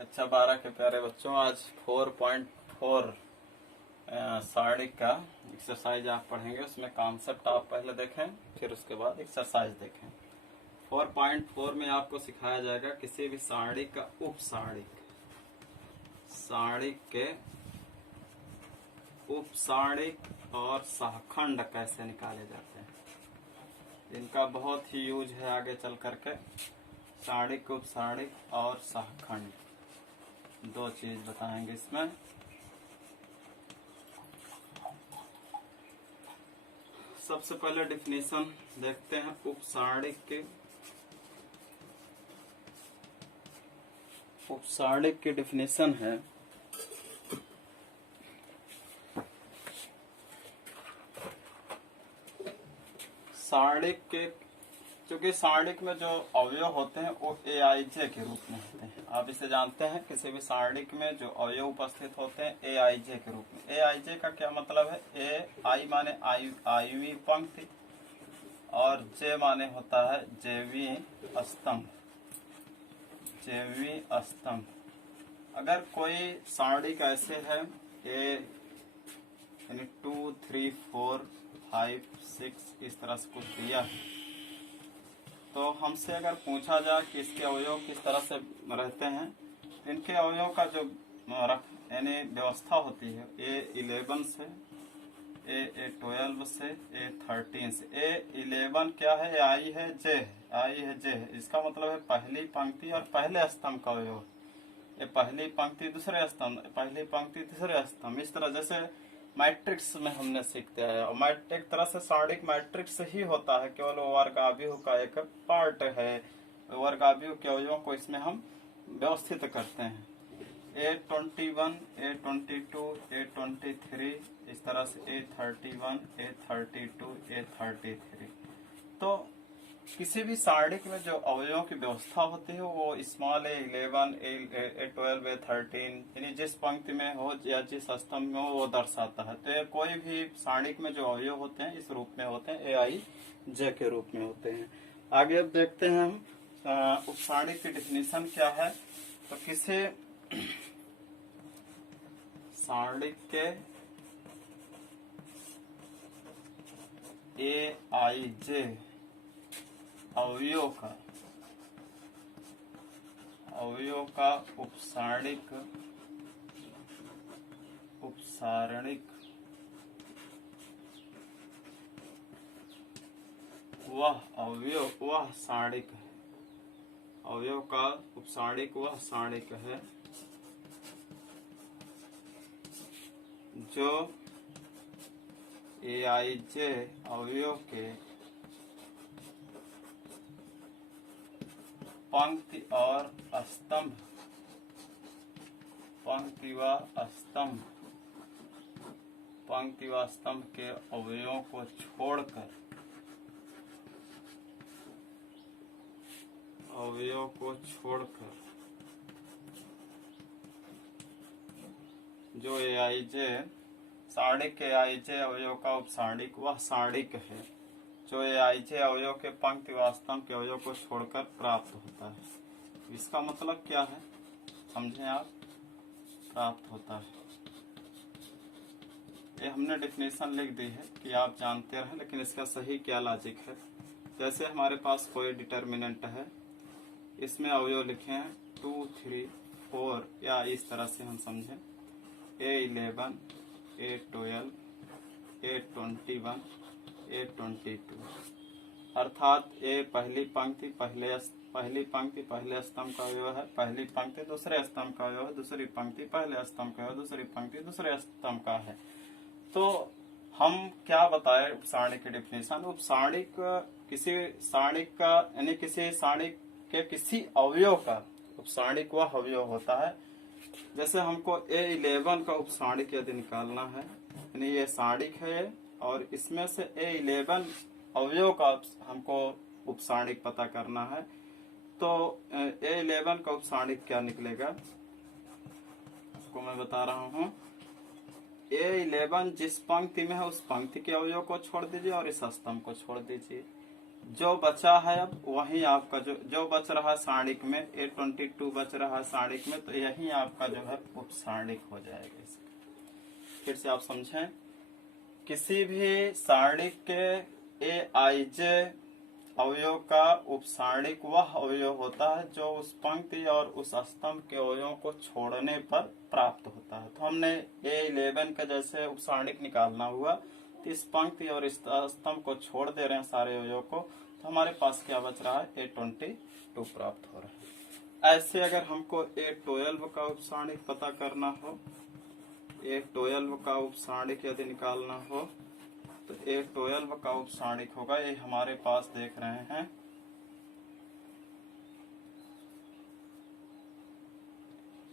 कक्षा 12 के प्यारे बच्चों, आज 4.4 शारीरिक का एक्सरसाइज आप पढ़ेंगे। उसमें कॉन्सेप्ट आप पहले देखें, फिर उसके बाद एक्सरसाइज देखें। 4.4 में आपको सिखाया जाएगा किसी भी शारीरिक का शारीरिक के उपसारणिक और सहखंड कैसे निकाले जाते हैं। इनका बहुत ही यूज है आगे चल करके। शारीरिक, उपसारणिक और सहखंड, दो चीज बताएंगे इसमें। सबसे पहले डेफिनेशन देखते हैं उपसारणिक के। उपसारणिक की डेफिनेशन है सारणिक के, क्योंकि सारणिक में जो अवयव होते हैं वो AIJ के रूप में होते हैं। आप इसे जानते हैं, किसी भी सारणिक में जो अवयव उपस्थित होते हैं AIJ के रूप में। AIJ का क्या मतलब है? आई माने आयुवी पंक्ति और J माने होता है जैवी स्तंभ। जैवी स्तंभ। अगर कोई सारणिक ऐसे है यानी 2, 3, 4, 5, 6 इस तरह से कुछ दिया है, तो हमसे अगर पूछा जाए कि इसके अवयव किस तरह से रहते हैं, इनके अवयव का जो यानी व्यवस्था होती है A11 से A12 से A13 से। A11 क्या है? आई है J है, आई है J है। इसका मतलब है पहली पंक्ति और पहले स्तंभ का अवयव। ये पहली पंक्ति दूसरे स्तंभ, पहली पंक्ति तीसरे स्तंभ, इस तरह जैसे मैट्रिक्स में हमने सीखते हैं। और एक तरह से शारीरिक मैट्रिक्स ही होता है, केवल वर्गाव्यूह का एक पार्ट है। वर्गाव्यूह के अवयवों को इसमें हम व्यवस्थित करते हैं। A21, A22, A23 इस तरह से A31, A32, A33। तो किसी भी सारणिक में जो अवयवों की व्यवस्था होती है वो स्मॉल A11, A12, A13 यानी जिस पंक्ति में हो या जिस स्तंभ में हो वो दर्शाता है। तो कोई भी सारणिक में जो अवयव होते हैं इस रूप में होते हैं, AIJ के रूप में होते हैं। आगे अब देखते हैं हम उपसारणिक की डेफिनेशन क्या है। तो किसी सारणिक के AIJ अवयव का उपसारणिक वह अवयव वह सारणिक है। अवयव का उपसारणिक वह सारणिक है जो AIJ अवयव के पंक्ति और स्तंभ, पंक्ति व स्तंभ के अवयवों को छोड़कर जो AIJ सारणिक के AIJ अवयव का उपसारणिक वह सारणिक है जो AIJ अवयव के पंक्ति व स्तंभ के अवयव को छोड़कर प्राप्त होता है। इसका मतलब क्या है समझें आप? प्राप्त होता है। ये हमने डेफिनेशन लिख दी है कि आप जानते रहें, लेकिन इसका सही क्या लॉजिक है। जैसे हमारे पास कोई डिटर्मिनेंट है, इसमें अवयव लिखे हैं 2, 3, 4 या इस तरह से हम समझें A11, A12, A21, A22, अर्थात A पहली पंक्ति पहले स्तंभ का अवयव है, पहली पंक्ति दूसरे स्तंभ का अवयव है, दूसरी पंक्ति पहले स्तंभ का अवयव, दूसरी पंक्ति दूसरे स्तंभ का है। तो हम क्या बताए उपसारणिक की डेफिनेशन? उपसारणिक किसी सारणिक का यानी किसी सारणिक के किसी अवयव का उपसारणिक वह अवयव होता है। जैसे हमको A11 का उपसारणिक यदि निकालना है, यानी ये सारणिक है और इसमें से A11 अवयव का हमको उपसारणिक पता करना है, तो A11 का उपसारणिक क्या निकलेगा आपको मैं बता रहा हूँ। A11 जिस पंक्ति में है उस पंक्ति के अवयव को छोड़ दीजिए और इस स्तंभ को छोड़ दीजिए। जो बचा है अब वही आपका जो बच रहा है सारणिक में, A22 बच रहा है सारणिक में, तो यही आपका जो है उपसारणिक हो जाएगा इसका। फिर से आप समझें, किसी भी सारणिक के AIJ अवयव का उपसारणिक वह अवयव होता है जो उस पंक्ति और उस स्तंभ के अवयवों को छोड़ने पर प्राप्त होता है। तो हमने A11 का जैसे उपसारणिक निकालना हुआ, तो इस पंक्ति और इस स्तंभ को छोड़ दे रहे हैं सारे अवयव को, तो हमारे पास क्या बच रहा है, A22 प्राप्त हो रहा है। ऐसे अगर हमको A12 का उपसारणिक पता करना हो, A12 का उपसारणिक यदि निकालना हो, तो A12 का उपसारणिक होगा, ये हमारे पास देख रहे हैं,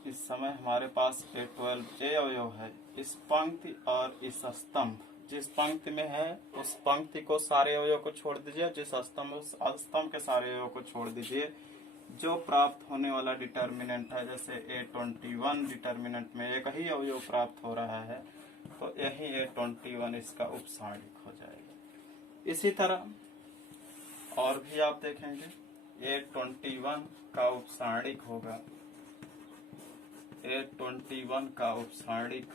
इस समय हमारे पास A12 अवयव है। इस पंक्ति और इस स्तंभ, जिस पंक्ति में है उस पंक्ति को सारे अवयव को छोड़ दीजिए, जिस स्तंभ उस स्तंभ के सारे अवयव को छोड़ दीजिए। जो प्राप्त होने वाला डिटर्मिनेंट है, जैसे A21 डिटर्मिनेंट में एक ही अवयव प्राप्त हो रहा है, तो यही A21 इसका उपसारणिक हो जाएगा। इसी तरह और भी आप देखेंगे, A21 का उपसारणिक होगा, A21 का उपसारणिक,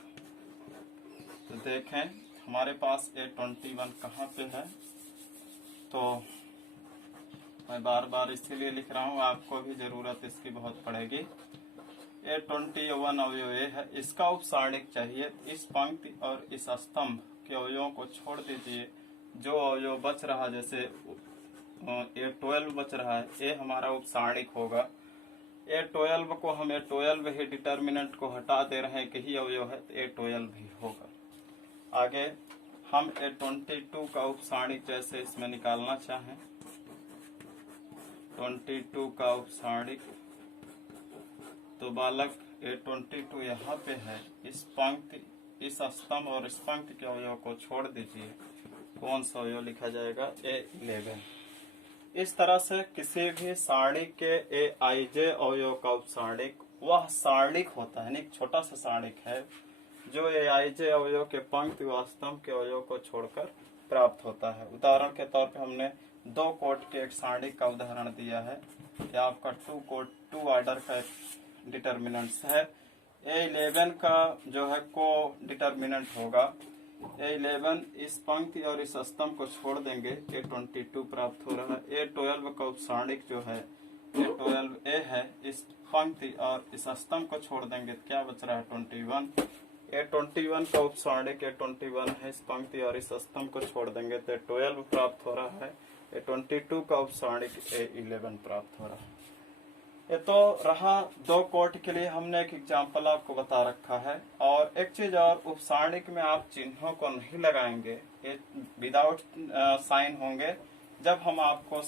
तो देखें हमारे पास A21 कहाँ पे है, तो मैं बार बार इसीलिए लिख रहा हूँ, आपको भी जरूरत इसकी बहुत पड़ेगी। A21 अवयव ये है, इसका उपसारणिक चाहिए। इस पंक्ति और इस स्तंभ के अवयवों को छोड़ दीजिए, जो अवयव बच रहा, जैसे A12 बच रहा है, ये हमारा उपसारणिक होगा। A12 को हम A12 ही डिटर्मिनेंट को हटा दे रहे हैं कि ही अवयव है, तो A12 भी होगा। आगे हम A22 का उपसारणिक जैसे इसमें निकालना चाहें, 22 का उपसारणिक, तो बालक A22 यहाँ पे है, इस पंक्ति, इस स्तंभ और इस पंक्ति के अवयव को छोड़ दीजिए, कौन सा अवयव लिखा जाएगा, A11। इस तरह से किसी भी सारणिक के AIJ अवयव का उपसारणिक वह सारणिक होता है, एक छोटा सा सारणिक है जो AIJ अवयव के पंक्ति व स्तंभ के अवयव को छोड़कर प्राप्त होता है। उदाहरण के तौर पे हमने 2 कोट के एक सारणिक का उदाहरण दिया है, या आपका 2 ऑर्डर का डिटर्मिनेंट्स है। A11 का जो है को डिटर्मिनेंट होगा, A11 इस पंक्ति और इस स्तंभ को छोड़ देंगे, A22 प्राप्त हो रहा है। A12 का उपसारणिक जो है A12A है, इस पंक्ति और इस स्तंभ को छोड़ देंगे, क्या बच रहा है, 21। A21 का उपसारणिक A21 है, इस पंक्ति और इस स्तंभ को छोड़ देंगे तो A12 प्राप्त हो रहा है। A22 का उपसारणिक A11 प्राप्त हो रहा है। ये तो रहा 2 कोट के लिए हमने एक एग्जाम्पल आपको बता रखा है। और एक चीज और, उपसारणिक में आप चिन्हों को नहीं लगाएंगे, ये विदाउट साइन होंगे। जब हम आपको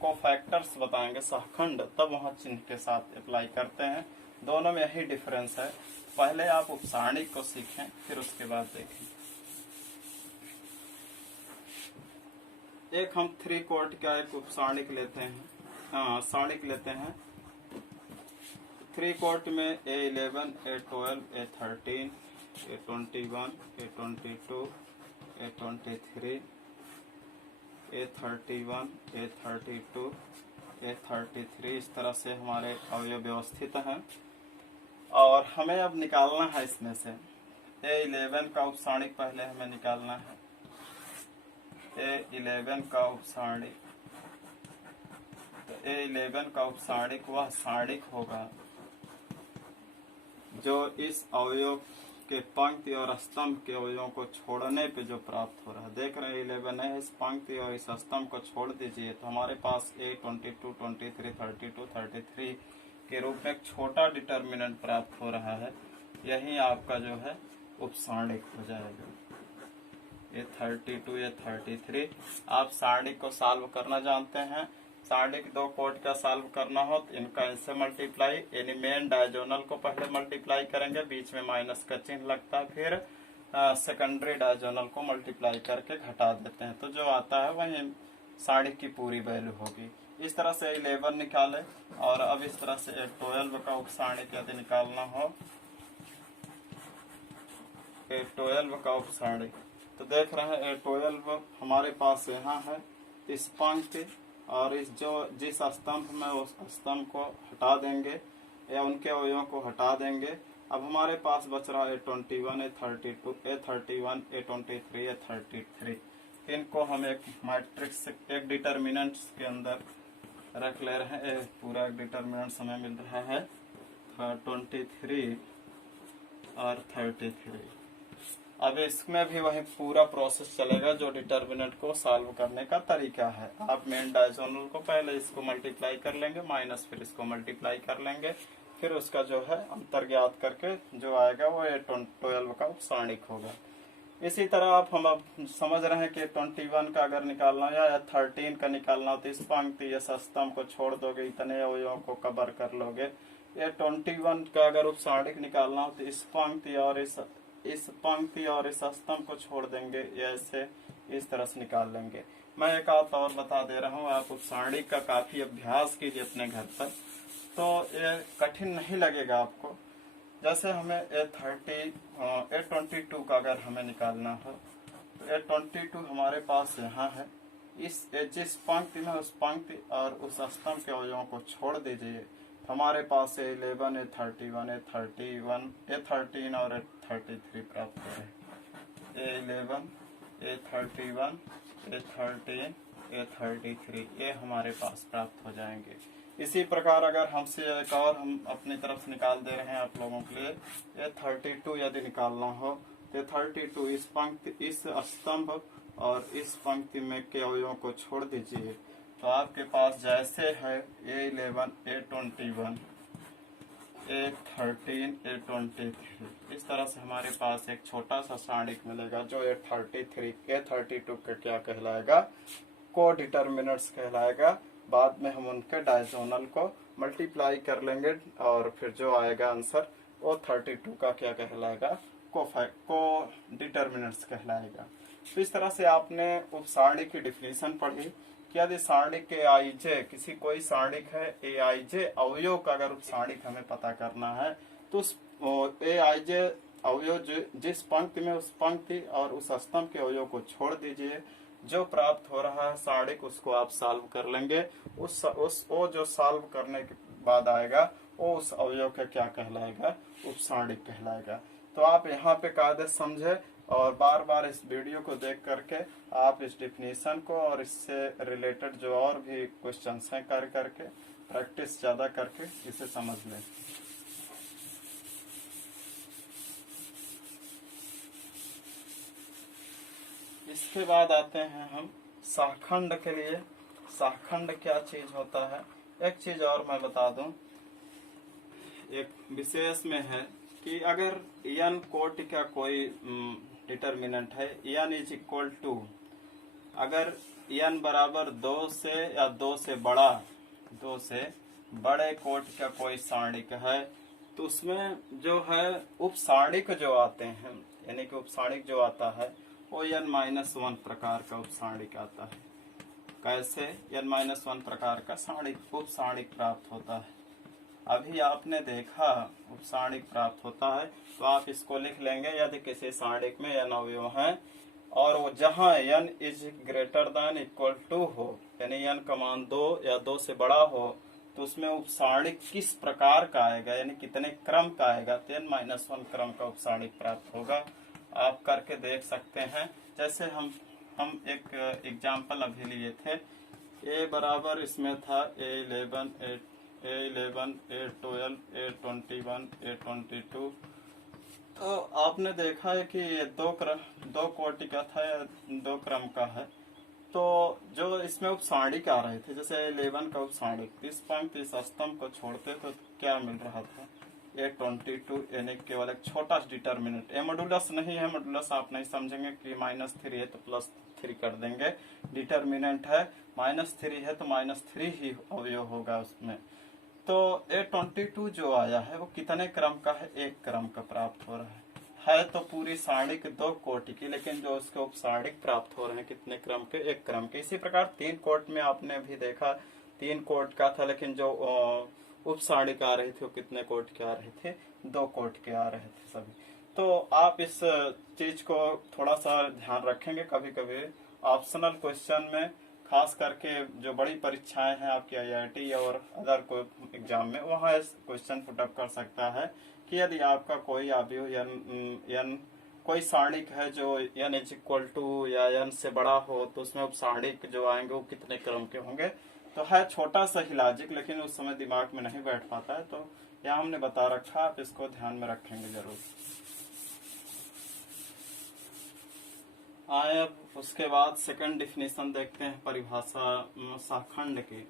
कोफैक्टर्स बताएंगे, सहखंड, तब वहाँ चिन्ह के साथ अप्लाई करते हैं। दोनों में यही डिफरेंस है। पहले आप उपसारणिक को सीखें, फिर उसके बाद देखें। एक हम 3 कोट का एक उपसारणिक लेते हैं, सारणिक लेते हैं। 3 कोट में A11, A12, A13, A21, A22, A23, A31, A32, A33, इस तरह से हमारे अवयव व्यवस्थित हैं। और हमें अब निकालना है इसमें से A11 का उपसारणिक पहले हमें निकालना है। A11 का उपसारणिक, तो A11 का उपसारणिक वह सारणिक होगा जो इस अवयव के पंक्ति और स्तंभ के अवयवों को छोड़ने पे जो प्राप्त हो रहा है। देख रहे हैं 11 है, इस पंक्ति और इस स्तंभ को छोड़ दीजिए तो हमारे पास A22, 23, 32, 33 के रूप में एक छोटा डिटर्मिनेंट प्राप्त हो रहा है। यही आपका जो है उपसारणिक हो जाएगा। ये 32, ये 33। आप सारणिक को सॉल्व करना जानते हैं। सारणिक 2 कोट का सॉल्व करना हो तो इनका इनसे मल्टीप्लाई, यानी मेन डायगोनल को पहले मल्टीप्लाई करेंगे, बीच में माइनस का चिन्ह लगता है, फिर सेकेंडरी डायगोनल को मल्टीप्लाई करके घटा देते हैं, तो जो आता है वही सारणिक की पूरी वैल्यू होगी। इस तरह से 11 निकाले। और अब इस तरह से 12 का उपसारणिक यदि निकालना हो, 12 का उपसारणिक, तो देख रहे हैं A12 हमारे पास यहाँ है, इस पंक्ति और इस जिस स्तंभ में उस स्तंभ को हटा देंगे या उनके अवयवों को हटा देंगे। अब हमारे पास बच रहा है A21, A32, A31, A23, A33। इनको हम एक मैट्रिक्स एक डिटर्मिनेंट्स के अंदर रख ले रहे हैं। पूरा डिटर्मिनेंट्स हमें मिल रहा है 23 और 33। अब इसमें भी वही पूरा प्रोसेस चलेगा जो डिटर्मिनेंट को सॉल्व करने का तरीका है। आप मेन डायगोनल को पहले इसको मल्टीप्लाई कर लेंगे माइनस, फिर इसको मल्टीप्लाई कर लेंगे, फिर उसका जो है अंतर ज्ञात करके जो आएगा वो 12 का उपसारणिक होगा। इसी तरह आप हम अब समझ रहे हैं कि 21 का अगर निकालना या 13 का निकालना हो तो इस पंक्ति या स्तंभ को छोड़ दोगे, इतने अवयवों को कवर कर लोगे। ये 21 का अगर उपसारणिक निकालना हो तो इस पंक्ति और इस पंक्ति और इस स्तंभ को छोड़ देंगे, ऐसे इस तरह से निकाल लेंगे। मैं एक आध और बता दे रहा हूँ, आप उपसारणिक का काफी अभ्यास कीजिए अपने घर पर, तो ये कठिन नहीं लगेगा आपको। जैसे हमें A22 का अगर हमें निकालना हो तो A22 हमारे पास यहाँ है। जिस पंक्ति में उस पंक्ति और उस स्तंभ के अवयवों को छोड़ दीजिए, हमारे पास A11, A31, A13 और A33 प्राप्त हो रहे। A11, A31, A13, A33 ये हमारे पास प्राप्त हो जाएंगे। इसी प्रकार अगर हमसे एक और हम अपनी तरफ से निकाल दे रहे हैं आप लोगों के लिए, A32 यदि निकालना हो तो 32 इस पंक्ति इस स्तंभ और इस पंक्ति में के अवयवों को छोड़ दीजिए, तो आपके पास जैसे है A11, A21, A13, A23 इस तरह से हमारे पास एक छोटा सा सारणिक मिलेगा जो A32 का क्या कहलाएगा, को डिटर्मिनेंट्स कहलाएगा। बाद में हम उनके डायगोनल को मल्टीप्लाई कर लेंगे और फिर जो आएगा आंसर वो 32 का क्या कहलाएगा, को डिटर्मिनेंट्स कहलाएगा। तो इस तरह से आपने उपसारणिक की डिफिनीशन पढ़ी कि यदि सारणिक के आईजे किसी कोई सारणिक है AIJ अवयव का अगर उपसारणिक हमें पता करना है तो उस AIJ अवयव जिस पंक्ति में उस पंक्ति और उस स्तंभ के अवयव को छोड़ दीजिए, जो प्राप्त हो रहा है सारणिक उसको आप सॉल्व कर लेंगे। वो जो सॉल्व करने के बाद आएगा वो उस अवयव का क्या कहलाएगा, उपसारणिक कहलाएगा। तो आप यहाँ पे कायदे समझे और बार बार इस वीडियो को देख करके आप इस डिफिनीशन को और इससे रिलेटेड जो और भी क्वेश्चंस हैं कर करके प्रैक्टिस ज्यादा करके इसे समझ लें। इसके बाद आते हैं हम सहखंड के लिए। सहखंड क्या चीज होता है, एक चीज और मैं बता दूं, एक विशेष में है कि अगर n कोटि का कोई डिटर्मिनेंट है, n इज इक्वल टू, अगर n बराबर 2 से या 2 से बड़े कोटि का कोई सारणिक है तो उसमें जो है उपसारणिक जो आते हैं, यानी कि उपसारणिक जो आता है वो n-1 प्रकार का उपसारणिक आता है। कैसे n-1 प्रकार का उपसारणिक प्राप्त होता है। अभी आपने देखा उपसारणिक प्राप्त होता है तो आप इसको लिख लेंगे, यदि किसी सारणिक में n अवयव हैं और वो जहाँ n is greater than equal to हो, यानी n का मान 2 या 2 से बड़ा हो, तो उसमें उपसारणिक किस प्रकार का आएगा, यानी कितने क्रम का आएगा, तो n-1 क्रम का उपसारणिक प्राप्त होगा। आप करके देख सकते हैं। जैसे हम एक एग्जाम्पल अभी लिए थे, A बराबर इसमें था A11, A12, A21, A22। तो आपने देखा है कि ये दो कोटि का था या 2 क्रम का है। तो जो इसमें उपसारणिक आ रहे थे, जैसे A11 का उपसारणिक इस पंक्ति इस स्तंभ को छोड़ते तो क्या मिल रहा था, A22, यानी केवल एक छोटा डिटर्मिनेंट। ए मॉडुलस नहीं है, मॉडुलस आप नहीं समझेंगे कि -3 है तो +3 कर देंगे। डिटर्मिनेंट है -3 है तो -3 ही अवयव होगा उसमें। तो A22 जो आया है वो कितने क्रम का है, 1 क्रम का प्राप्त हो रहा है तो पूरी सारणिक 2 कोटि की, लेकिन जो उसके उपसारणिक प्राप्त हो रहे हैं कितने क्रम के, 1 क्रम के। इसी प्रकार 3 कोट में आपने भी देखा 3 कोट का था, लेकिन जो उपसारणिक आ रहे थे वो कितने कोट के आ रहे थे, 2 कोट के आ रहे थे सभी। तो आप इस चीज को थोड़ा सा ध्यान रखेंगे, कभी कभी ऑप्शनल क्वेश्चन में खास करके जो बड़ी परीक्षाएं हैं आपकी IIT और अदर कोई एग्जाम में, वहाँ क्वेश्चन पुटअप कर सकता है कि यदि आपका कोई अवयव n कोई सारणिक है जो n = या n से बड़ा हो, तो उसमें उपसारणिक जो आएंगे वो कितने क्रम के होंगे। तो है छोटा सा ही लॉजिक, लेकिन उस समय दिमाग में नहीं बैठ पाता है, तो यहाँ हमने बता रखा, आप इसको ध्यान में रखेंगे जरूर। आए अब उसके बाद सेकंड डिफिनेशन देखते हैं परिभाषा सहखंड की।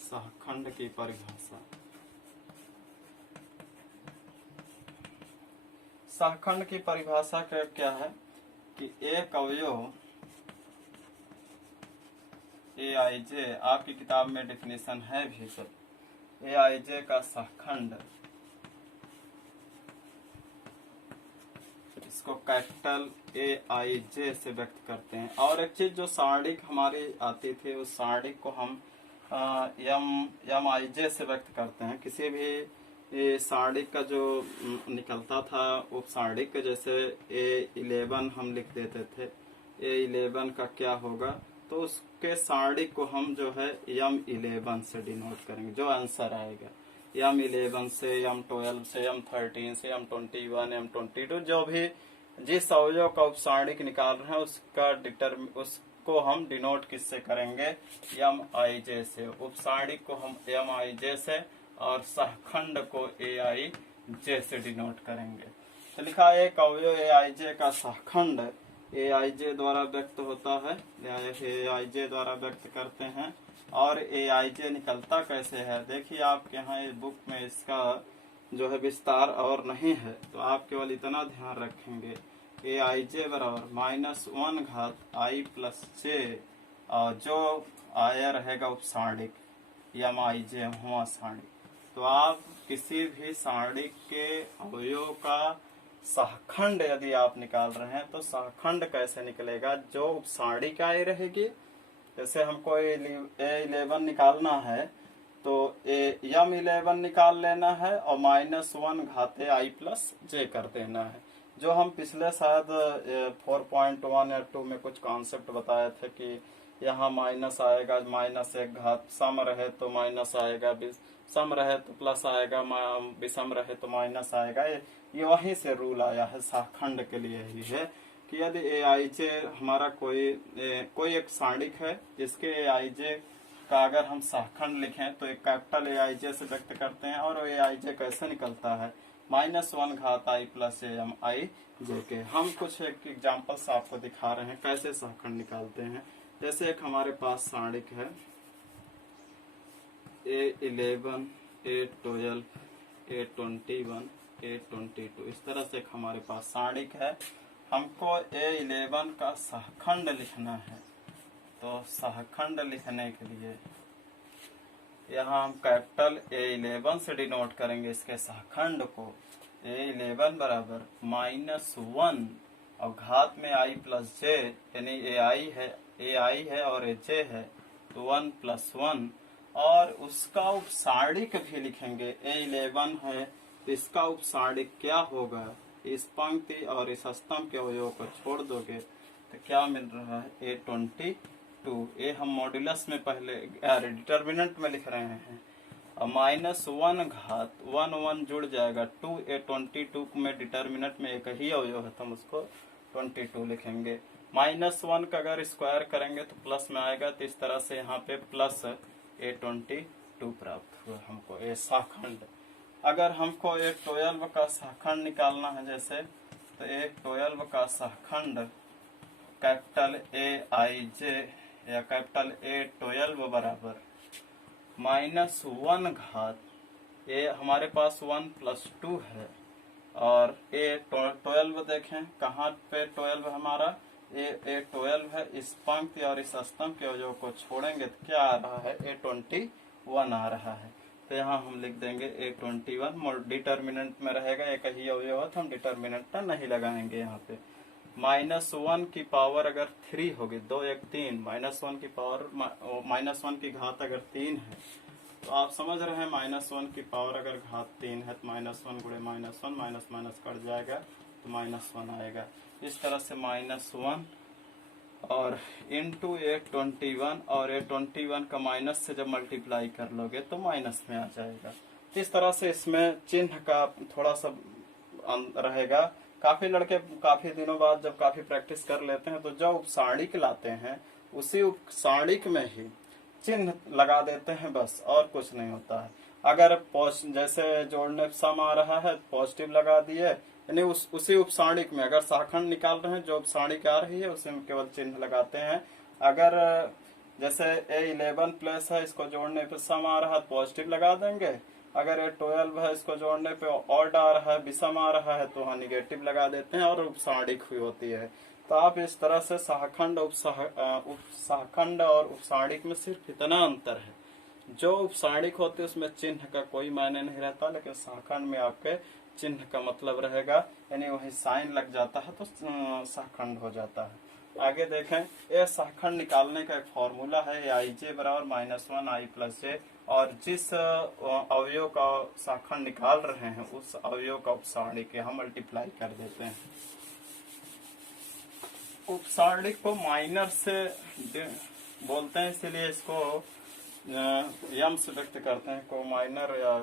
सहखंड की परिभाषा। सहखंड की परिभाषा का क्या है कि एक अवयव Aij, आपकी किताब में डिफिनेशन है भी सब, Aij का सहखंड, इसको कैपिटल Aij से व्यक्त करते हैं। और एक चीज जो सारणिक हमारी आती थी, उस सारणिक को हम Mij से व्यक्त करते हैं। किसी भी सारणिक का जो निकलता था उपसारणिक, जैसे A11 हम लिख देते थे, A11 का क्या होगा, तो उसके सारणिक को हम जो है M11 से डिनोट करेंगे, जो आंसर आएगा M11 से, M12 से, M13 से, M21, M22, जो भी जिस अवयव का उपसारणिक निकाल रहे हैं उसको हम डिनोट किससे करेंगे, Mij से। उपसारणिक को हम Mij से और सहखंड को Aij से डिनोट करेंगे। तो लिखा है एक अवयव Aij का सहखंड Aij द्वारा व्यक्त होता है, Aij द्वारा व्यक्त करते हैं। और Aij निकलता कैसे है, देखिए आपके यहाँ इस बुक में इसका जो है विस्तार और नहीं है, तो आप केवल इतना ध्यान रखेंगे Aij बराबर -1 घात i प्लस j, और जो आया रहेगा उपसारणिक Mij हुआ सारणिक। तो आप किसी भी सारणिक के अवयव का सहखंड यदि आप निकाल रहे हैं, तो सहखंड कैसे निकलेगा, जो उपसारणिक आई रहेगी। जैसे हमको A11 निकालना है, तो M11 निकाल लेना है और -1 घाते i प्लस j कर देना है। जो हम पिछले शायद 4.1 या 2 में कुछ कॉन्सेप्ट बताए थे कि यहाँ माइनस आएगा, -1 घात, सम रहे तो माइनस आएगा, सम रहे तो प्लस आएगा, विषम रहे तो माइनस आएगा। ये वहीं से रूल आया है, सहखंड के लिए ही है कि यदि Aij हमारा कोई एक सारणिक है जिसके Aij का अगर हम सहखंड लिखें, तो एक कैपिटल Aij से व्यक्त करते हैं। और Aij कैसे निकलता है, -1 घात i प्लस Mij के। हम कुछ एक एग्जाम्पल्स आपको दिखा रहे हैं कैसे सहखंड निकालते हैं। जैसे एक हमारे पास सारणिक है A11, A12, A21, A22, इस तरह से एक हमारे पास सारणिक है। हमको A11 का सहखंड लिखना है, तो सहखंड लिखने के लिए यहाँ हम कैपिटल A11 से डिनोट करेंगे इसके सहखंड को। A11 बराबर -1 और घात में i प्लस j, यानी ai है और j है, तो 1 + 1। और उसका उपसारणिक भी लिखेंगे, A11 है तो इसका उपसारणिक क्या होगा, इस पंक्ति और इस स्तंभ के अवयव को छोड़ दोगे तो क्या मिल रहा है, A22। ये हम मॉड्यूलस में पहले डिटर्मिनेंट में लिख रहे हैं। और -1 घात 1 जुड़ जाएगा 2, A22 में डिटर्मिनेंट में एक ही अवयव है तो हम उसको 22 लिखेंगे। -1 का अगर स्क्वायर करेंगे तो प्लस में आएगा, तो इस तरह से यहाँ पे प्लस A22 प्राप्त हुआ हमको ये सहखंड। अगर हमको A12 का सहखंड निकालना है जैसे, तो A12 का सहखंड कैपिटल Aij या कैपिटल A12 बराबर -1 घात, ये हमारे पास 1 + 2 है, और A12 देखें कहाँ पे 12 हमारा, A12 है, इस पंक्ति और इस स्तंभ के अवयव को छोड़ेंगे तो क्या आ रहा है, A21 आ रहा है। तो यहाँ हम लिख देंगे A21, डिटर्मिनेंट में रहेगा एक ही अवयव है तो हम डिटर्मिनेंट नहीं लगाएंगे यहाँ पे। -1 की पावर अगर 3 होगी, 2 1 3, -1 की पावर -1 की घात अगर 3 है, तो आप समझ रहे हैं -1 की पावर अगर घात 3 है तो -1 × -1 माइनस कट जाएगा, तो -1 आएगा। इस तरह से -1 और इंटू A21 और A21 का माइनस से जब मल्टीप्लाई कर लोगे तो माइनस में आ जाएगा। इस तरह से इसमें चिन्ह का थोड़ा सा रहेगा। काफी लड़के काफी दिनों बाद जब काफी प्रैक्टिस कर लेते हैं तो जो उपसारणिक लाते हैं उसी उपसारणिक में ही चिन्ह लगा देते हैं बस, और कुछ नहीं होता है। अगर जैसे जोड़ने सम आ रहा है पॉजिटिव लगा दिए, यानी उसी उपसारणिक में अगर शाखंड निकाल रहे हैं जो उपसारणिक आ रही है उसी में केवल चिन्ह लगाते हैं। अगर जैसे A11 प्लस है इसको जोड़ने पे सम आ रहा है पॉजिटिव लगा देंगे। अगर A12 है इसको जोड़ने पे ऑड आ रहा है विषम आ रहा है तो वहाँ निगेटिव लगा देते हैं और उपसारणिक हुई होती है। तो आप इस तरह से शाखंड उपशाखंड और उपसारणिक में सिर्फ इतना अंतर है, जो उपसारणिक होते हैं उसमें चिन्ह का कोई मायने नहीं रहता, लेकिन शाखंड में आपके चिन्ह का मतलब रहेगा, यानी वही साइन लग जाता है तो शाखंड हो जाता है। आगे देखें, ये शाखंड निकालने का एक फॉर्मूला है, IJ बराबर -1 I + J, और जिस अवयव का शाखंड निकाल रहे हैं उस अवयव का उपसारणिक हम मल्टीप्लाई कर देते हैं। उपसारणिक को माइनर से बोलते हैं, इसलिए इसको यम से व्यक्त करते हैं, को माइनर या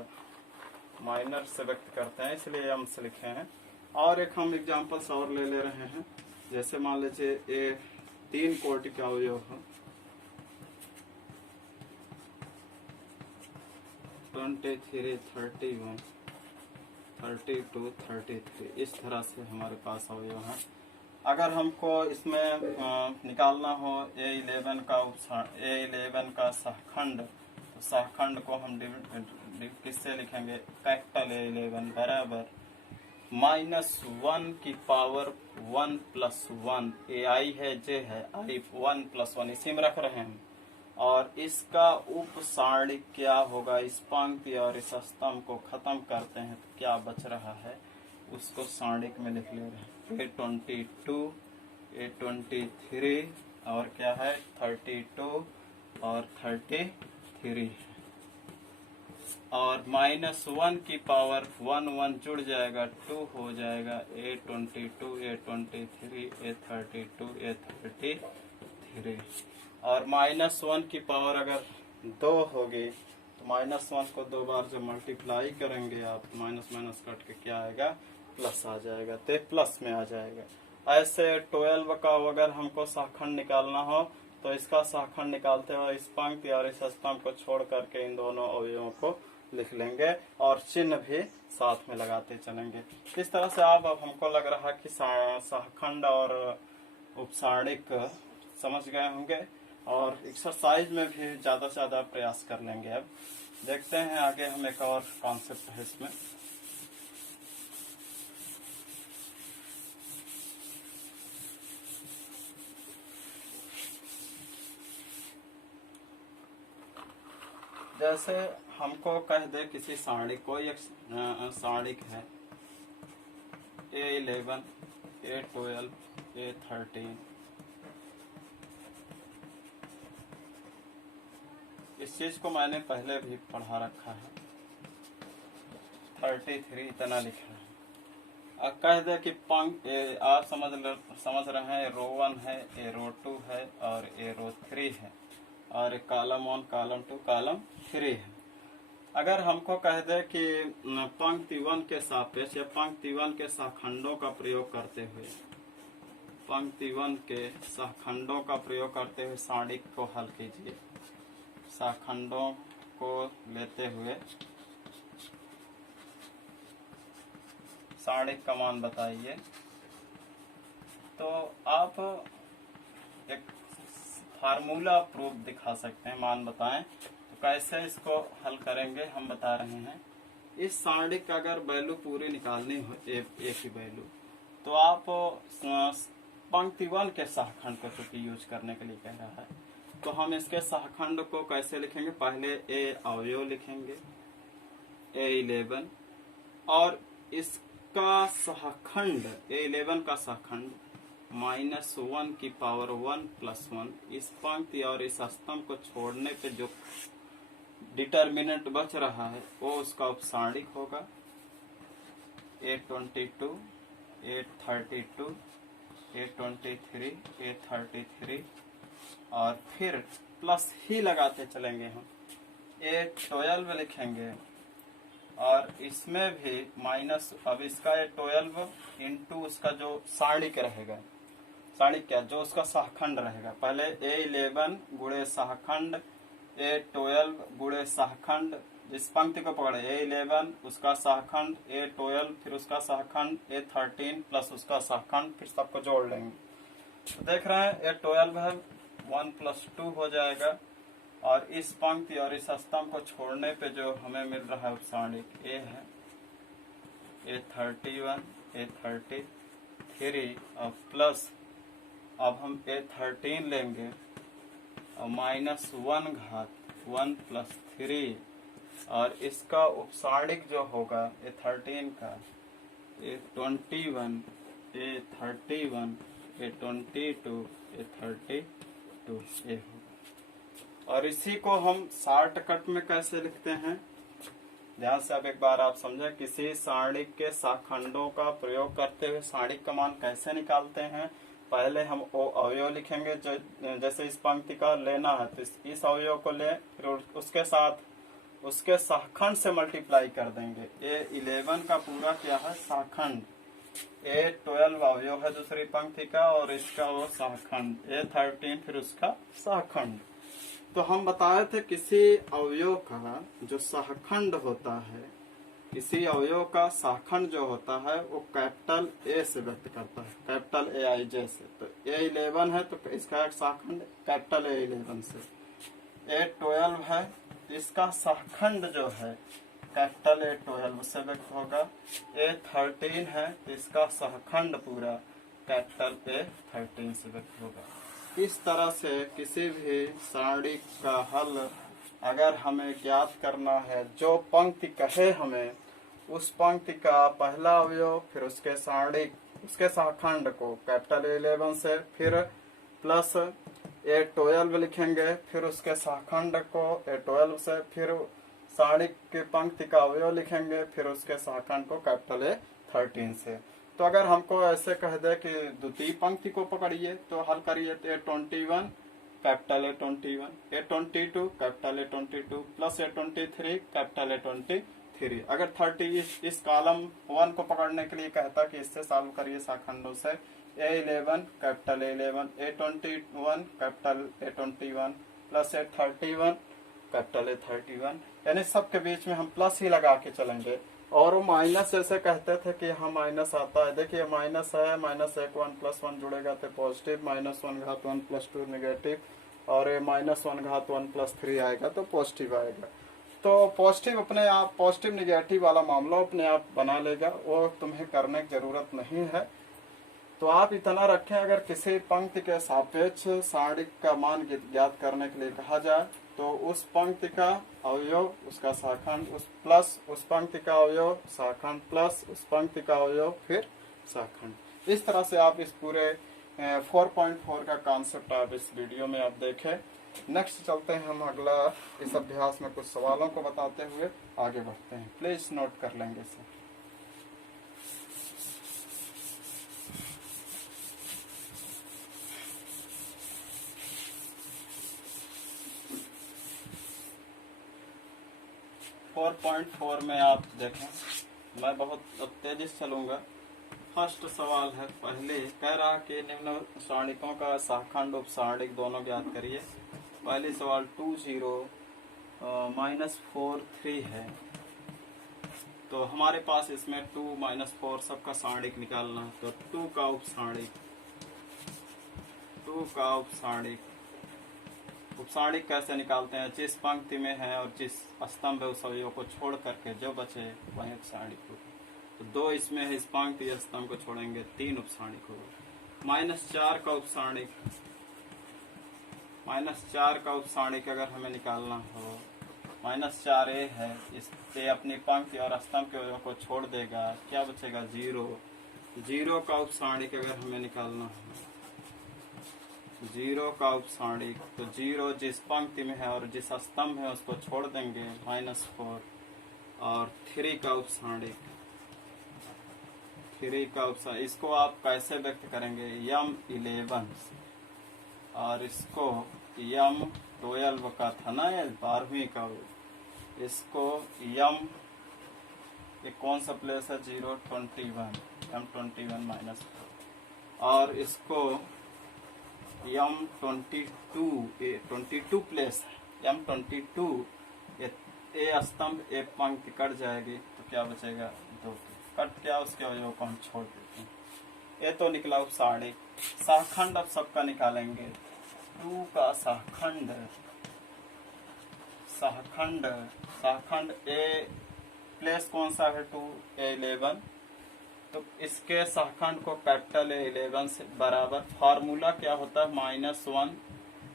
माइनर से व्यक्त करते हैं, इसलिए यम से लिखे हैं। और एक हम एग्जांपल्स और ले रहे हैं, जैसे मान लीजिए ये 3 कोटि का अवयव है, 23, 31, 32, 33, इस तरह से हमारे पास अवयव है। अगर हमको इसमें निकालना हो A11 का शाखंड, तो शाखंड को हम किससे लिखेंगे, कैपिटल A11 बराबर -1 की पावर 1 + 1, AI है J है I 1 + 1 इसी में रख रहे हैं हम। और इसका उपसारणिक क्या होगा, इस पंक्ति और इस स्तंभ को खत्म करते हैं तो क्या बच रहा है उसको सारणिक में लिख ले रहे हैं। A22, A23 और क्या है 32 और 33, और -1 की पावर 1 जुड़ जाएगा 2 हो जाएगा A22, A23, A32, A33, और -1 की पावर अगर 2 होगी तो -1 को 2 बार जब मल्टीप्लाई करेंगे आप, माइनस कट के क्या आएगा, प्लस आ जाएगा, तो प्लस में आ जाएगा। ऐसे 12 का अगर हमको शाखंड निकालना हो तो इसका शाखंड निकालते हुए इस पंक्ति और इस स्तंभ को छोड़ करके इन दोनों अवयवों को लिख लेंगे और चिन्ह भी साथ में लगाते चलेंगे। इस तरह से आप अब हमको लग रहा है कि शाखंड और उपसारणिक समझ गए होंगे, और एक्सरसाइज में भी ज्यादा से ज्यादा प्रयास कर लेंगे। अब देखते हैं आगे हम एक और कॉन्सेप्ट है इसमें। जैसे हमको कह दे किसी सारणिक, कोई एक सारणिक है A11, A12, A13, इस चीज को मैंने पहले भी पढ़ा रखा है, 33 इतना लिखा है। अब कह दे कि आप समझ रहे हैं रो 1 है, ए रो 2 है और ए रो 3 है, और कॉलम 1, कॉलम 2, कॉलम 3 है। अगर हमको कह दे कि पंक्ति 1 के सापेक्ष या पंक्ति 1 के शाखंडों का प्रयोग करते हुए, पंक्ति 1 के शाखंडों का प्रयोग करते हुए सारणिक को हल कीजिए। शाखंडों को लेते हुए सारणिक का मान बताइए। तो आप एक फार्मूला प्रूफ दिखा सकते हैं, मान बताएं। तो कैसे इसको हल करेंगे हम बता रहे हैं। इस सारणिक का अगर वैल्यू पूरी निकालनी हो, एक ही वैल्यू, तो आप पंक्ति 1 के शाखंड को चूंकि यूज करने के लिए कह रहा है, तो हम इसके शाखंड को कैसे लिखेंगे, पहले ए अवयव लिखेंगे A11, और इसका शाखंड A11 का शाखंड -1 की पावर 1 + 1, इस पंक्ति और इस स्तंभ को छोड़ने पे जो डिटर्मिनेंट बच रहा है वो उसका उपसारणिक होगा। A22, A32, A23, A33 और फिर प्लस ही लगाते चलेंगे हम। A12 लिखेंगे और इसमें भी माइनस, अब इसका A12 इंटू उसका जो सारणिक रहेगा, सारणिक क्या, जो उसका सहखंड रहेगा, पहले A11 गुणे सहखंड, A12 गुणे सहखंड, इस पंक्ति को पकड़े, A11 उसका सहखंड, A12 फिर उसका सहखंड, A13 प्लस उसका सहखंड, फिर सबको जोड़ लेंगे। तो देख रहे हैं A12 है 1 + 2 हो जाएगा और इस पंक्ति और इस स्तंभ को छोड़ने पे जो हमें मिल रहा है उपसारणिक A है A31, A33 और प्लस अब हम A13 लेंगे और -1 घात 1 + 3 और इसका उपसारणिक जो होगा A13 का A21, A31, A22, A32 ये होगा। और इसी को हम शॉर्टकट में कैसे लिखते हैं, ध्यान से अब एक बार आप समझें। किसी सारणिक के शाखंडों का प्रयोग करते हुए सारणिक का मान कैसे निकालते हैं। पहले हम वो अवयव लिखेंगे जैसे इस पंक्ति का लेना है तो इस अवयव को ले, फिर उसके साथ उसके शाखंड से मल्टीप्लाई कर देंगे। A11 का पूरा क्या है, शाखंड। A12 अवयव है दूसरी पंक्ति का और इसका वो शाखंड। A13 फिर उसका शाखंड। तो हम बताए थे किसी अवयव का जो शाखंड होता है, किसी अवयव का शाखंड जो होता है वो कैपिटल A से व्यक्त करता है, कैपिटल AIJ से। तो A11 है तो इसका शाखंड कैपिटल A11 से। A12 है इसका शाखंड जो है कैपिटल A12 से व्यक्त होगा। A13 है इसका शाखंड पूरा कैपिटल A13 से व्यक्त होगा। इस तरह से किसी भी सारणिक का हल अगर हमें ज्ञात करना है, जो पंक्ति कहे हमें, उस पंक्ति का पहला अवयव फिर उसके सारणिक उसके शाखंड को कैपिटल A11 से, फिर प्लस A12 लिखेंगे, फिर उसके शाखंड को A12 से, फिर सारणिक की पंक्ति का अवयव लिखेंगे, फिर उसके शाखंड को कैपिटल A13 से। तो अगर हमको ऐसे कह दे कि द्वितीय पंक्ति को पकड़िए तो हल करिए तो A21 capital A21, A22 capital A22 plus A23 capital A23। अगर 30 इस कॉलम 1 को पकड़ने के लिए कहता कि इससे सॉल्व करिए शाखंडों से, A11 capital A11, A21 capital A21 plus A31 capital A31, यानी सबके बीच में हम प्लस ही लगा के चलेंगे। और वो माइनस ऐसे कहते थे कि यहाँ माइनस आता है, देखिए माइनस है, -1 1 + 1 जुड़ेगा तो पॉजिटिव, -1 घात 1 + 2 नेगेटिव, और -1 घात 1 + 3 आएगा तो पॉजिटिव आएगा। तो पॉजिटिव अपने आप, पॉजिटिव निगेटिव वाला मामला अपने आप बना लेगा, वो तुम्हें करने की जरूरत नहीं है। तो आप इतना रखें, अगर किसी पंक्ति के सापेक्ष सारणिक का मान ज्ञात करने के लिए कहा जाए तो उस पंक्ति का अवयव उसका शाखंड, उस प्लस उस पंक्ति का अवयव शाखंड, प्लस उस पंक्ति का अवयव फिर शाखंड। इस तरह से आप इस पूरे 4.4 का कॉन्सेप्ट आप इस वीडियो में आप देखें। नेक्स्ट चलते हैं हम अगला इस अभ्यास में कुछ सवालों को बताते हुए आगे बढ़ते हैं। प्लीज नोट कर लेंगे इसे। फोर 4.4 में आप देखें, मैं बहुत तेजी से चलूंगा। फर्स्ट सवाल है, पहले कह रहा कि निम्न सारणिकों का शाखंड उपसारणिक दोनों ज्ञात करिए। पहले सवाल 2 0 -4 3 है, तो हमारे पास इसमें 2 -4 सबका सारणिक निकालना है। तो 2 का उपसारणिक कैसे निकालते हैं, जिस पंक्ति में है और जिस स्तंभ है उस अवयव को छोड़ करके जो बचे वही उपसारणिक होगा। तो 2 इसमें है, इस पंक्ति स्तंभ को छोड़ेंगे 3 उपसारणिक होगा। -4 का उपसारणिक अगर हमें निकालना हो, -4a है, इससे अपनी पंक्ति और स्तंभ के अवयव को छोड़ देगा, क्या बचेगा 0। 0 का उपसारणिक अगर हमें निकालना हो, 0 का उपसारणिक, तो 0 जिस पंक्ति में है और जिस स्तंभ है उसको छोड़ देंगे -4। और 3 का उपसारणिक, 3 का उपसार, इसको आप कैसे व्यक्त करेंगे, M11 और इसको M12 का था ना, ये 12वीं का, इसको ये कौन सा प्लेस है, 021, M21 माइनस, और इसको M22 प्लेस है, M22, ए स्तंभ एक पंक्ति कट जाएगी तो क्या बचेगा, 2, कट क्या उसके अवयव को हम छोड़ देते हैं। ये तो निकला उपसारणिक। सहखंड अब सबका निकालेंगे। 2 का सहखंड, सहखंड ए प्लेस कौन सा है, 2, A11, तो इसके सहखंड को कैपिटल A11 से बराबर, फार्मूला क्या होता है, -1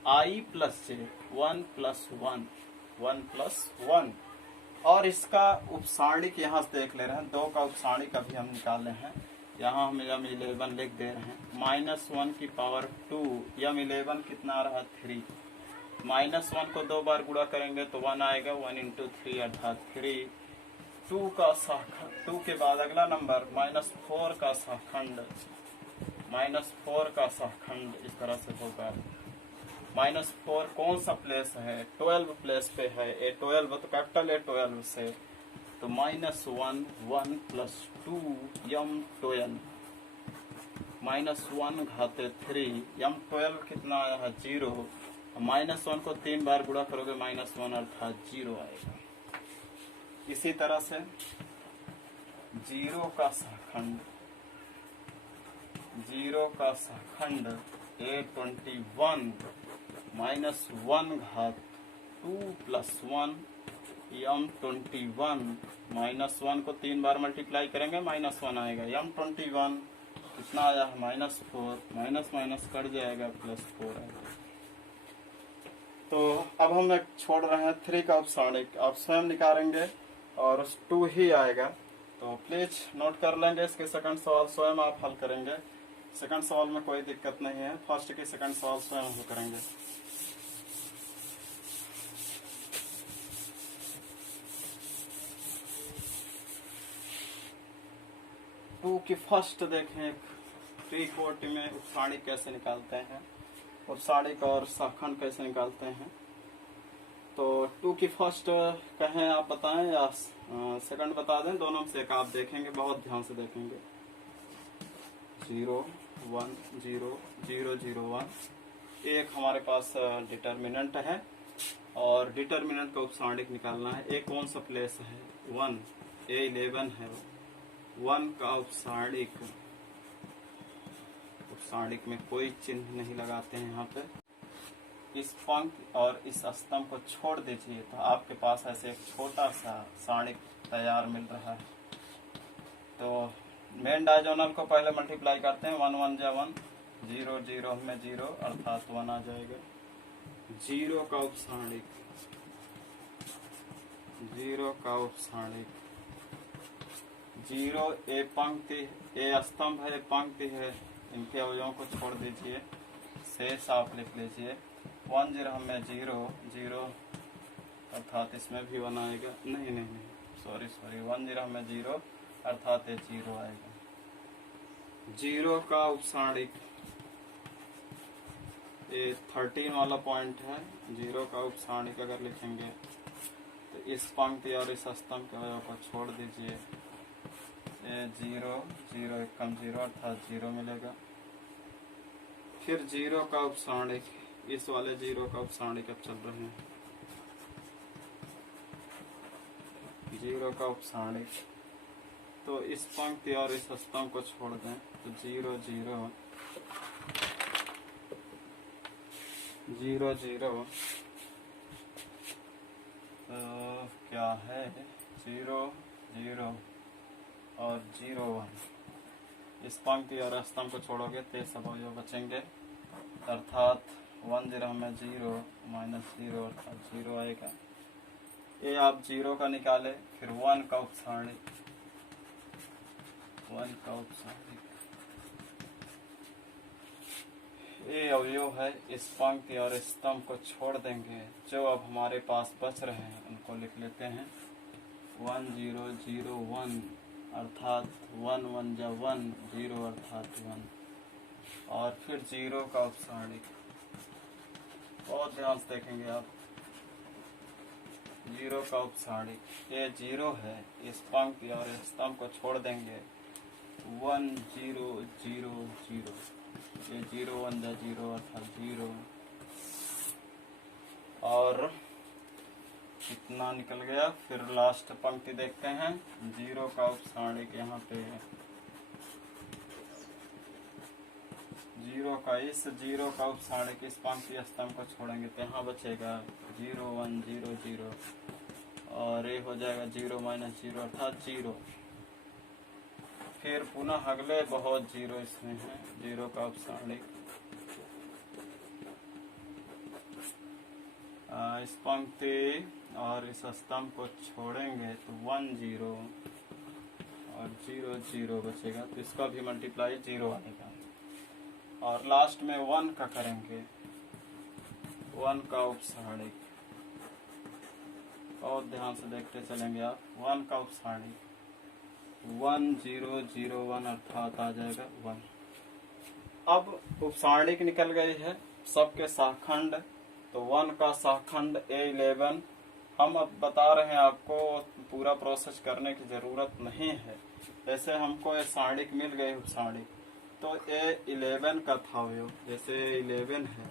I + j, 1+1, और इसका उपसारणिक यहाँ से देख ले रहे हैं, 2 का उपसारणिक अभी हम निकाले हैं, यहाँ हम M11 लिख दे रहे हैं, -1 की पावर 2, M11 कितना आ रहा है, 3, -1 को 2 बार गुणा करेंगे तो 1 आएगा, 1 × 3 अर्थात 3, 2 का सहखंड, 2 के बाद अगला नंबर -4 का सहखंड, -4 का सहखंड इस तरह से होगा। -4 कौन सा प्लेस है, 12 प्लेस पे है, A12 तो कैपिटल A12 से, तो -1 1 + 2 M12, -1 घाते 3, M12 कितना आया है, 0, -1 को 3 बार गुणा करोगे -1 अर्थात 0 आएगा। इसी तरह से 0 का सहखंड, 0 का सहखंड A21, -1 घात 2 + 1 M21, -1 को 3 बार मल्टीप्लाई करेंगे -1 आएगा, M21 कितना आया है, -4, माइनस कट जाएगा, +4 आएगा। तो अब हम एक छोड़ रहे हैं 3 का उपसारणिक, आप स्वयं निकालेंगे और 2 ही आएगा, तो प्लीज नोट कर लेंगे। इसके सेकंड सवाल स्वयं आप हल करेंगे, सेकंड सवाल में कोई दिक्कत नहीं है, फर्स्ट के सेकंड सवाल स्वयं हल करेंगे। टू की फर्स्ट देखें, प्री कोटि में उपसारणिक कैसे निकालते हैं, उपसारणिक और सहखंड कैसे निकालते हैं। तो 2 की फर्स्ट कहें आप बताएं या सेकंड बता दें, दोनों में से एक आप देखेंगे, बहुत ध्यान से देखेंगे। 0 1 0 0 0 1 एक हमारे पास डिटर्मिनेंट है और डिटर्मिनेंट का उपसारणिक निकालना है। एक कौन सा प्लेस है, 1, A11 है, 1 का उपसारणिक, उपसारणिक में कोई चिन्ह नहीं लगाते हैं यहाँ पे। इस पंक्ति और इस स्तंभ को छोड़ दीजिए तो आपके पास ऐसे एक छोटा सा सारणिक तैयार मिल रहा है। तो मेन डायगोनल को पहले मल्टीप्लाई करते हैं, 1 1 जा 1, 0 0 में 0 अर्थात 1 आ जाएगा। 0 का उपसारणिक, 0 का उपसारणिक, 0 ए पंक्ति, ए स्तंभ है, पंक्ति है, इनके अवयवों को छोड़ दीजिए, शेष आप लिख लीजिए। 1 0 में 0 0 अर्थात इसमें भी 1 आएगा, नहीं सॉरी 1 0 में 0 अर्थात ये 0 आएगा। 0 का उपसारणिक, ये 13 वाला पॉइंट है। 0 का उपसारणिक अगर लिखेंगे तो इस पंक्ति और इस स्तंभ के अवयव को छोड़ दीजिए, ये 0 0 कम 0 अर्थात 0 मिलेगा। फिर 0 का उपसारणिक, इस वाले 0 का उपसारणिक अब चल रहे हैं। 0 का उपसारणिक, तो इस पंक्ति और इस स्तंभ को छोड़ दें तो 0 0 0 0 तो क्या है, 0 0 और 0 1, इस पंक्ति और स्तंभ को छोड़ोगे तो सब अवयव बचेंगे, अर्थात 1 0 में 0 -0 अर्थात 0 आएगा। ये आप 0 का निकाले। फिर 1 का उपसारणिक, 1 का उपसारणिक, ये अवयव है, इस पंक्ति और इस स्तंभ को छोड़ देंगे, जो अब हमारे पास बच रहे हैं उनको लिख लेते हैं। 1 0 0 1 अर्थात 1 1 जा 1, 0 अर्थात 1, और फिर 0 का उपसारणिक। बहुत ध्यान से देखेंगे आप, 0 का उपसारणिक, ये 0 है, इस पंक्ति और इस स्तंभ को छोड़ देंगे, 1 0 0 0, ये 0 1 जा 0 अर्थात 0, और कितना निकल गया। फिर लास्ट पंक्ति देखते हैं, 0 का उपसारणिक यहाँ पे है, 0 का, इस 0 का उपसारणिक इस पंक्ति स्तंभ को छोड़ेंगे तो यहाँ बचेगा 0 1 0 0, और ये हो जाएगा 0 - 0 अर्थात 0। फिर पुनः अगले बहुत 0 इसमें है, 0 का उपसारणिक इस पंक्ति और इस स्तंभ को छोड़ेंगे तो 1 0 और 0 0 बचेगा, तो इसका भी मल्टीप्लाई 0 आएगा। और लास्ट में 1 का करेंगे, 1 का उपसारणिक, और ध्यान से देखते चलेंगे आप, 1 का उपसारणिक 1 0 0 1 अर्थात आ जाएगा 1। अब उपसारणिक निकल गई है, सबके सहखंड, तो 1 का सहखंड A11 हम अब बता रहे हैं, आपको पूरा प्रोसेस करने की जरूरत नहीं है। जैसे हमको ये सारणिक मिल गई उपसारणिक, तो A11 का था अवयव, जैसे A11 है,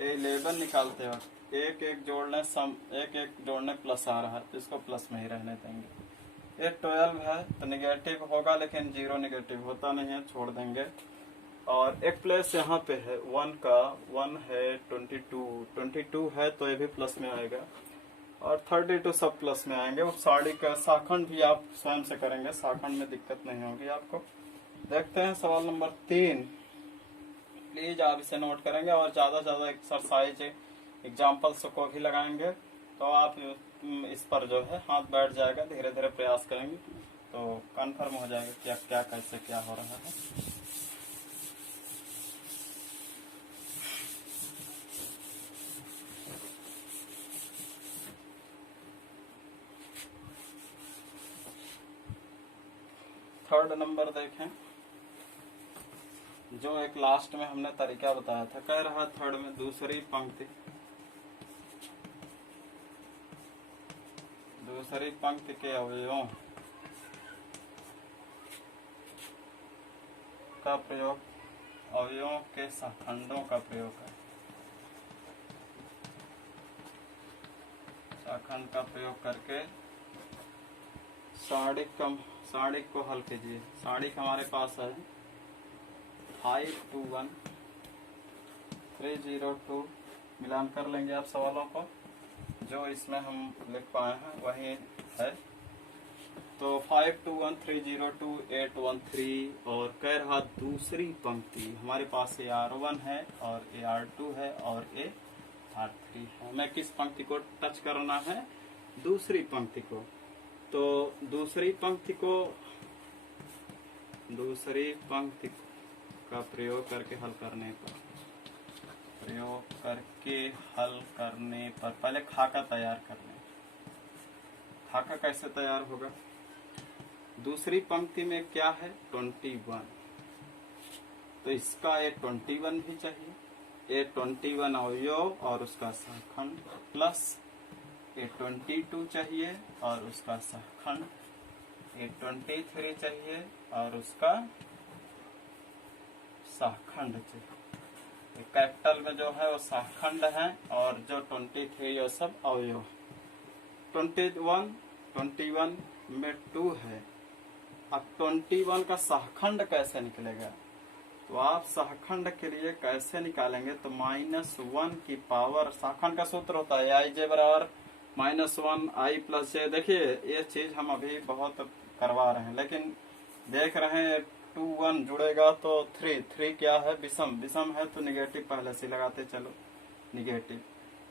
A11 निकालते वक्त एक एक जोड़ने प्लस आ रहा है, तो इसको प्लस में ही रहने देंगे। ये 12 है तो निगेटिव होगा, लेकिन 0 निगेटिव होता नहीं है, छोड़ देंगे। और एक प्लस यहाँ पे है 1 का, 1 है 22 है तो ये भी प्लस में आएगा, और 32 सब प्लस में आएंगे। वो साड़ी का शाखंड भी आप स्वयं से करेंगे, शाखंड में दिक्कत नहीं होगी आपको। देखते हैं सवाल नंबर 3, प्लीज आप इसे नोट करेंगे और ज्यादा से ज्यादा एक्सरसाइज एग्जाम्पल्स को भी लगाएंगे, तो आप इस पर जो है हाथ बैठ जाएगा, धीरे धीरे प्रयास करेंगे तो कंफर्म हो जाएगा क्या क्या कैसे क्या हो रहा है। थर्ड नंबर देखें, जो एक लास्ट में हमने तरीका बताया था, कह रहा थर्ड में दूसरी पंक्ति के अवयवों का प्रयोग, अवयवों के सहखंडों का प्रयोग है, सहखंड का प्रयोग करके सारणिक को हल कीजिए। सारणिक हमारे पास है 5 2 1 3 0 2, मिलान कर लेंगे आप सवालों को, जो इसमें हम लिख पाए हैं वही है। तो 5 2 1 3 0 2 8 1 3, और कह रहा दूसरी पंक्ति हमारे पास AR1 है और AR2 है और AR3 है। हमें किस पंक्ति को टच करना है? दूसरी पंक्ति को। तो दूसरी पंक्ति का प्रयोग करके हल करने पर पहले खाका तैयार कर लें। खाका कैसे तैयार होगा? दूसरी पंक्ति में क्या है? 21, तो इसका A21 भी चाहिए, A21 अवयव और उसका सहखंड, प्लस A22 चाहिए और उसका सहखंड, A23 चाहिए और उसका सहखंड चाहिए। कैपिटल में जो है वो सहखंड है और जो 23 ये सब अवयव। 21 में 2 है। अब 21 का सहखंड कैसे निकलेगा? तो आप सहखंड के लिए कैसे निकालेंगे? तो -1 की पावर, सहखंड का सूत्र होता है i बराबर -1 i + j। देखिए ये चीज हम अभी बहुत करवा रहे हैं, लेकिन देख रहे हैं 2 1 जुड़ेगा तो 3 क्या है? विषम है तो निगेटिव पहले से लगाते चलो, निगेटिव।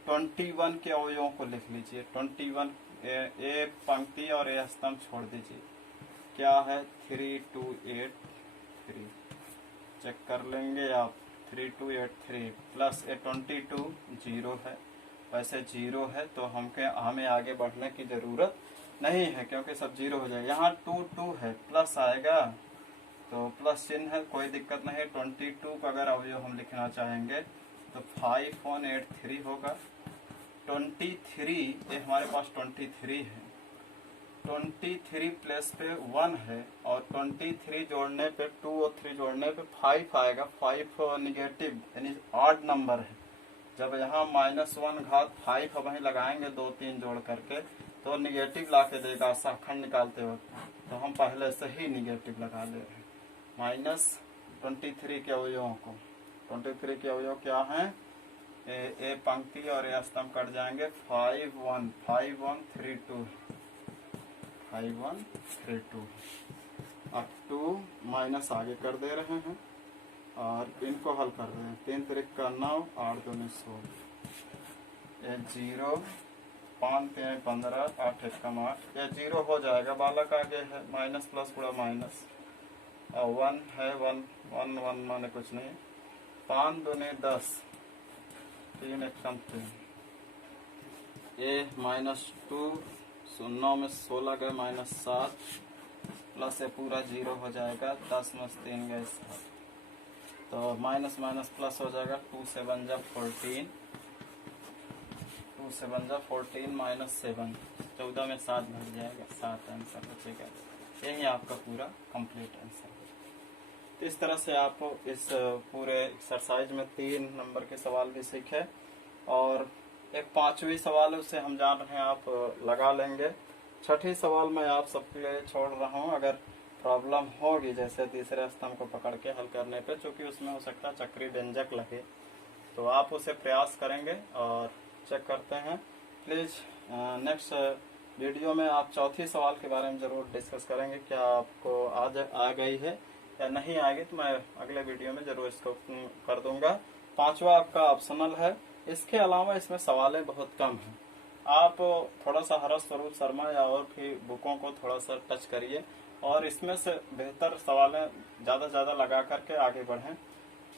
21 के अवयवों को लिख लीजिए। 21 ए पंक्ति और ए स्तंभ छोड़ दीजिए। क्या है? 3 2 8 3, चेक कर लेंगे आप। 3 2 8 3 प्लस A22 0 है, वैसे 0 है, तो हमें आगे बढ़ने की जरूरत नहीं है क्योंकि सब 0 हो जाएगा। यहाँ 2 है, प्लस आएगा तो प्लस चिन्ह है, कोई दिक्कत नहीं। 22 का अगर अवयव हम लिखना चाहेंगे तो 5 1 8 3 होगा। 23 ये हमारे पास 23 है, 23 प्लस पे 1 है और 23 जोड़ने पे 2 और 3 जोड़ने पे 5 आएगा। 5 निगेटिव यानी ऑड नंबर है। जब यहाँ -1 घात 5 वहीं लगाएंगे 2 3 जोड़ करके तो निगेटिव ला के देगा शाखंड निकालते वक्त, तो हम पहले से ही निगेटिव लगा ले रहे हैं। -23 के अवयवों को, 23 के अवयव क्या हैं, ए पंक्ति और ए स्तंभ कट जाएंगे। 5 1 5 1 3 2 5 1 3 2। अब 2 माइनस आगे कर दे रहे हैं और इनको हल कर रहे हैं। 3 3 का 9, 8 2 16, 0 5 3 15, 8 1 का 8, यह 0 हो जाएगा। बालक आगे है, माइनस प्लस गुणा माइनस, और 1 है, 1 1 1 माने कुछ नहीं। 5 2 10, 3 1 3, ये -2, 9 में 16 गए -7, प्लस ये पूरा 0 हो जाएगा। 10 में 3 गए 7, तो माइनस माइनस प्लस हो जाएगा। 2 से बन जा 14, 2 से बन जा 14 -7, 14 में 7 घट जाएगा, 7 आंसर बचेगा। यही आपका पूरा कंप्लीट आंसर है। तो इस तरह से आप इस पूरे एक्सरसाइज में 3 नंबर के सवाल भी सीखे और एक 5वीं सवाल है उसे हम जान रहे हैं आप लगा लेंगे। 6ठी सवाल मैं आप सबके लिए छोड़ रहा हूँ। अगर प्रॉब्लम होगी जैसे तीसरे स्तंभ को पकड़ के हल करने पे, चूंकि उसमें हो सकता है चक्री व्यंजक लगे, तो आप उसे प्रयास करेंगे और चेक करते हैं। प्लीज नेक्स्ट वीडियो में आप 4थी सवाल के बारे में जरूर डिस्कस करेंगे। क्या आपको आज आ गई है या नहीं आएगी, तो मैं अगले वीडियो में जरूर इसको कर दूंगा। 5वां आपका ऑप्शनल है। इसके अलावा इसमें सवालें बहुत कम हैं। आप थोड़ा सा हर्ष स्वरूप शर्मा या और भी बुकों को थोड़ा सा टच करिए और इसमें से बेहतर सवालें ज्यादा लगा करके आगे बढ़ें।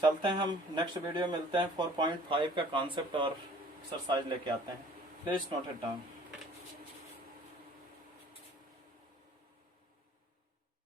चलते हैं हम नेक्स्ट वीडियो मिलते हैं। 4.5 का कॉन्सेप्ट और एक्सरसाइज लेके आते हैं। Please note it down.